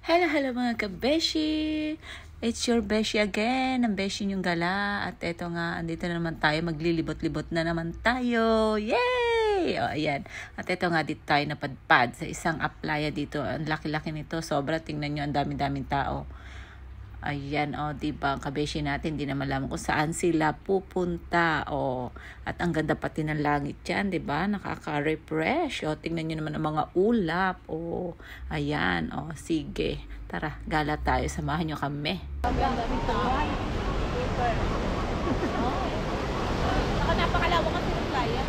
Hello, hello mga kabeshi! It's your beshi again, ang beshi niyong gala. At eto nga, andito na naman tayo, maglilibot-libot na naman tayo. Yay! O, ayan. At eto nga, dito tayo napadpad sa isang aplaya dito. Ang laki-laki nito, sobra. Tingnan nyo, ang dami-daming tao. Ayan, diba, ang kabeshi natin, hindi na malaman kung saan sila pupunta. At ang ganda pati ng langit yan, diba? Nakaka-refresh. Tingnan nyo naman ang mga ulap. Ayan, sige. Tara, gala tayo. Samahan nyo kami. Ang ganda nito. Super. Saka napakalawak kasi ng playa.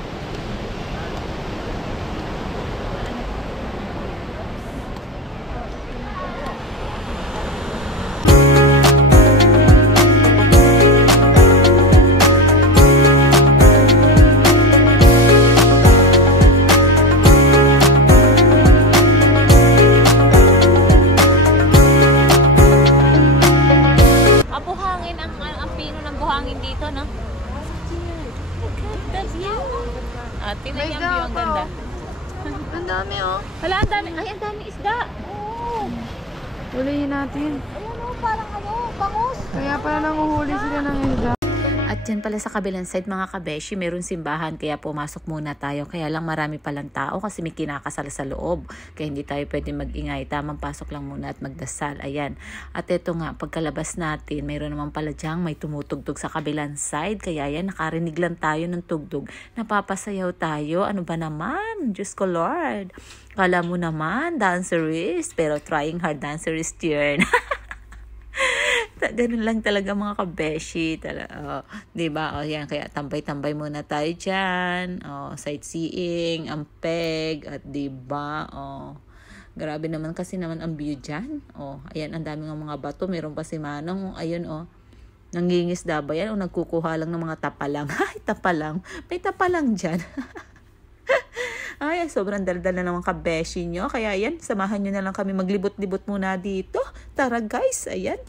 Tingnan niyo ang view, ang ganda. Ang dami Wala, ang dami. Ay, ang dami isda. Hulihin natin. Ayan parang bangus. Kaya pala nanguhuli sila ng isda. At dyan pala sa kabilang side mga kabeshi, meron simbahan kaya pumasok muna tayo. Kaya lang marami palang tao kasi may kinakasal sa loob. Kaya hindi tayo pwede mag-ingay. Tamang pasok lang muna at magdasal. Ayan. At eto nga, pagkalabas natin, mayroon naman pala dyan may tumutugtog sa kabilang side. Kaya yan, nakarinig lang tayo ng tugtog. Napapasayaw tayo. Ano ba naman? Diyos ko Lord. Kala mo naman, dancerist. Pero trying hard dancerist yun. Ganun lang talaga mga kabeshi. Diba? Yan. Kaya tambay-tambay muna tayo dyan. Sightseeing, ang peg. At diba? Grabe naman kasi naman ang view dyan. Ayan, ang daming mga bato. Meron pa si Manong. Ayun, nangingisda ba yan? Nagkukuha lang ng mga tapalang. Ay, tapalang. May tapalang dyan. Ay, sobrang daldal na naman kabeshi nyo. Kaya yan, samahan nyo na lang kami maglibot-libot muna dito. Tara guys, ayan.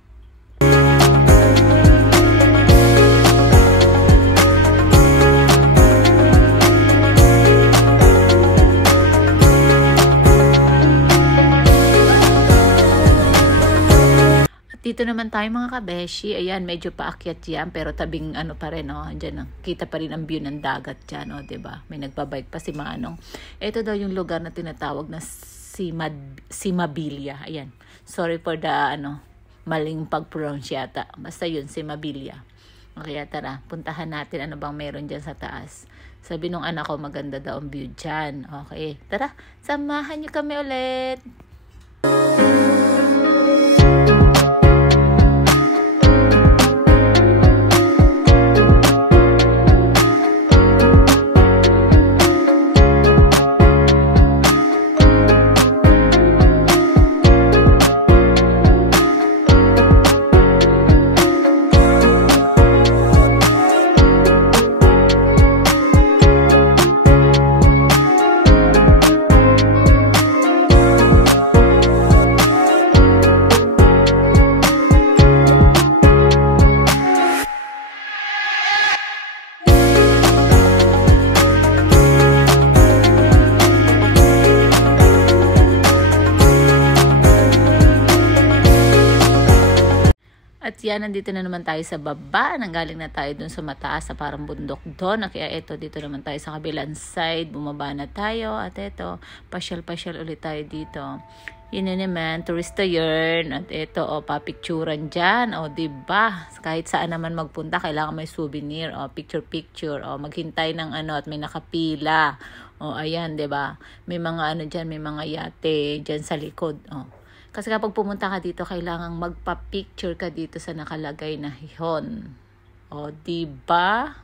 Dito naman tayo mga kabeshi. Ayan, medyo paakyat yan. Pero tabing pa rin, Diyan, kita pa rin ang view ng dagat dyan, diba? May nagbabike pa si Manong. Ito daw yung lugar na tinatawag na Simabilia. Ayan. Sorry for the, maling pag-pronounce yata. Basta yun, Simabilia. Kaya tara, puntahan natin ano bang meron dyan sa taas. Sabi nung anak ko, maganda daw ang view dyan. Okay, tara, samahan nyo kami ulit. At yan, nandito na naman tayo sa baba. Nanggaling na tayo dun sa mataas, sa parang bundok doon. Kaya eto, dito naman tayo sa kabilang side. Bumaba na tayo. At eto, pasyal-pasyal ulit tayo dito. Yun na naman, turista yun. At eto, papicturan dyan. Diba? Kahit saan naman magpunta, kailangan may souvenir. Picture-picture. Maghintay ng at may nakapila. Ayan, diba? May mga dyan, may mga yate dyan sa likod. Kasi kapag pumunta ka dito, kailangang magpa-picture ka dito sa nakalagay na hihon. Diba?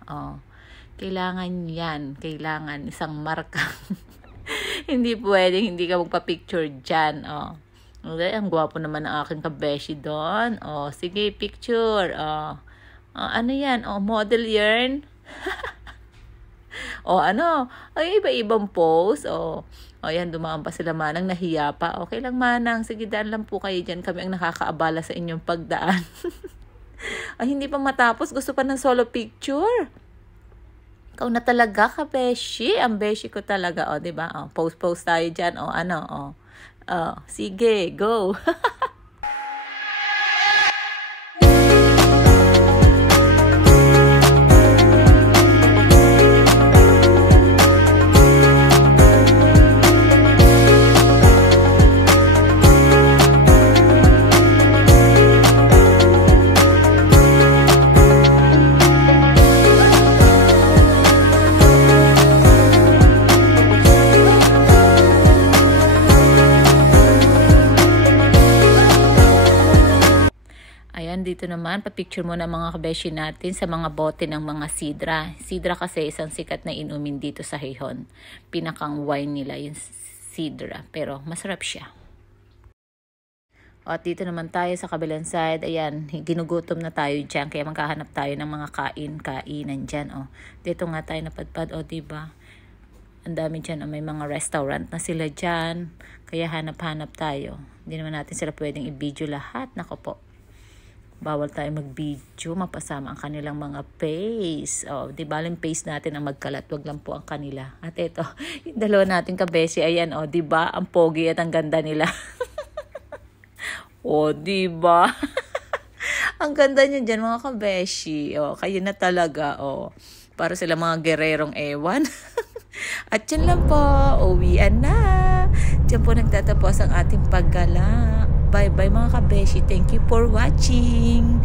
Kailangan yan. Kailangan isang marka. Hindi pwedeng hindi ka magpa-picture dyan. Okay, ang gwapo naman ng aking kabeshi doon. Sige, picture. Ano yan? Model yarn. Ay, iba-ibang pose. Ayan, dumaan pa sila Manang, nahiya pa. Okay lang Manang, sige daan lang po kayo dyan. Kami ang nakakaabala sa inyong pagdaan. Ay, hindi pa matapos. Gusto pa ng solo picture. Ikaw na talaga ka, beshi. Ang beshi ko talaga. Diba? Post tayo dyan. Sige, go. dito naman, papicture muna mga kabeshi natin sa mga bote ng mga sidra. Sidra kasi isang sikat na inumin dito sa Gihon. Pinakang wine nila yung sidra, pero masarap siya. At dito naman tayo sa kabilang side. Ayan, ginugutom na tayo dyan. Kaya magkahanap tayo ng mga kainan dyan. Oh. Dito nga tayo napadpad. O, diba? Ang dami dyan. May mga restaurant na sila dyan. Kaya hanap-hanap tayo. Hindi naman natin sila pwedeng i-video lahat. Nako po. Bawal tayo mag-video. Mapasama ang kanilang mga face. O, diba? Yung face natin ang magkalat. Wag lang po ang kanila. At ito, yung dalawa natin kabeshi. Ayan, o, diba? Ang pogi at ang ganda nila. O, diba? Ang ganda niyo dyan, mga kabeshi. O, kayo na talaga. O, para sila mga gererong ewan. At yun lang po. Uwian na. Diyan po nagtatapos ang ating paggala. Bye-bye mga kabeshi. Thank you for watching.